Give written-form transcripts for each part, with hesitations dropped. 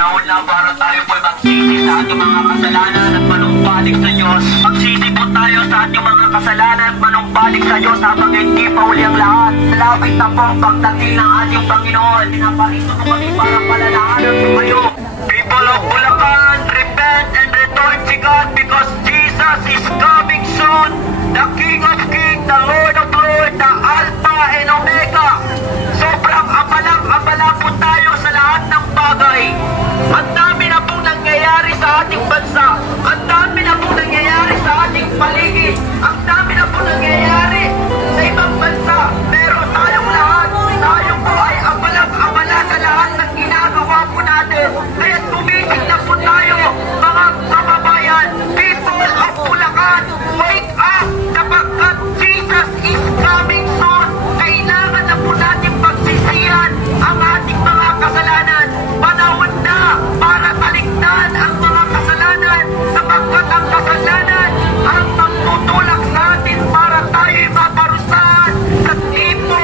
Panahon na para tayo po'y magsisi sa ating mga kasalanan at manumbalik sa Diyos. Magsisi po tayo sa ating mga kasalanan at manumbalik sa Diyos habang hindi pa uli ang lahat. Lapit na po ang pagdating ng ating Panginoon. Pinaparito ko kami para palalahanan po kayo. People of Bulacan, repent and return to God because Jesus is coming soon. The King of Kings, the Lord of Lords, the Alpha and Omega. Sobrang abalang-abala po tayo sa lahat ng bagay. Ang dami na pong nangyayari sa ating bansa. Ang dami na pong nangyayari sa ating paligid. Ang dami na pong nangyayari sa ibang bansa. Pero tayong lahat, tayo po ay abalang-abala sa lahat ng ginagawa po natin. Kaya tumitig na po tayo, mga kababayan. People of Bulacan, wake up! Sapagkat Jesus is coming soon. Kailangan na po natin pagsisihan ang ating mga kasalanan. Panahon na para talikdan ang mga kasalanan sapagkat ang kasalanan ang magtutulak sa atin para tayo'y maparusahan sa tipo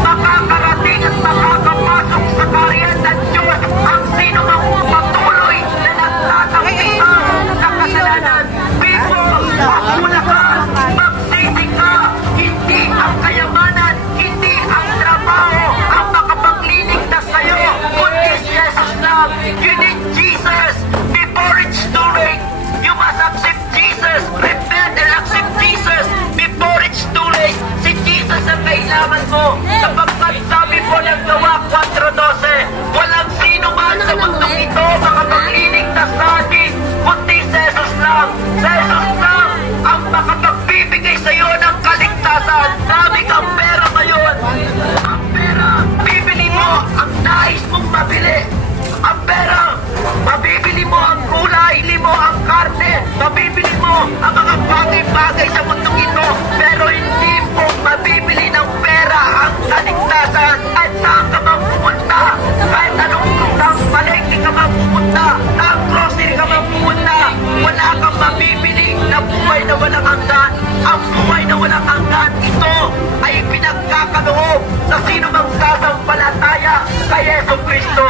makakarating at makakapasok sa kaharian ng Diyos ang sino mang patuloy na nagtatangkitan sa kasalanan. People of Bulacan, magsisi ka. Hindi ang kayamanan, hindi ang trabaho ang makapagliligtas sa'yo, kundi si Jesus lang. You need Jesus before it's too late. You must accept Jesus, repent and accept Jesus before it's too late. Si Jesus ang kailangan mo sapagkat sabi po ng Gawa 4:12, walang sino man sa mundong ito makapagliligtas sa atin kundi si Jesus lang. Si Jesus lang ang makapagbibigay sa iyo ng kaligtasan. Dami kang pera ngayon. Ang pera, bibili mo ang nais mong mabili. Ang pera, mabibili mo ang gulay, bibili mo ang karne, mabibili mo ang mga bagay-bagay sa mundong ito. Pero hindi mo mabibili ng pera ang kaligtasan. At saan ka mang pumunta, kahit anong palengke ka mang pumunta, ang grocery ka mang pumunta, wala kang mabibili na buhay na walang hanggan. Ang buhay na walang hanggan, ito ay pinagkakaloob sa sino mang sasampalataya kay Yesu Cristo.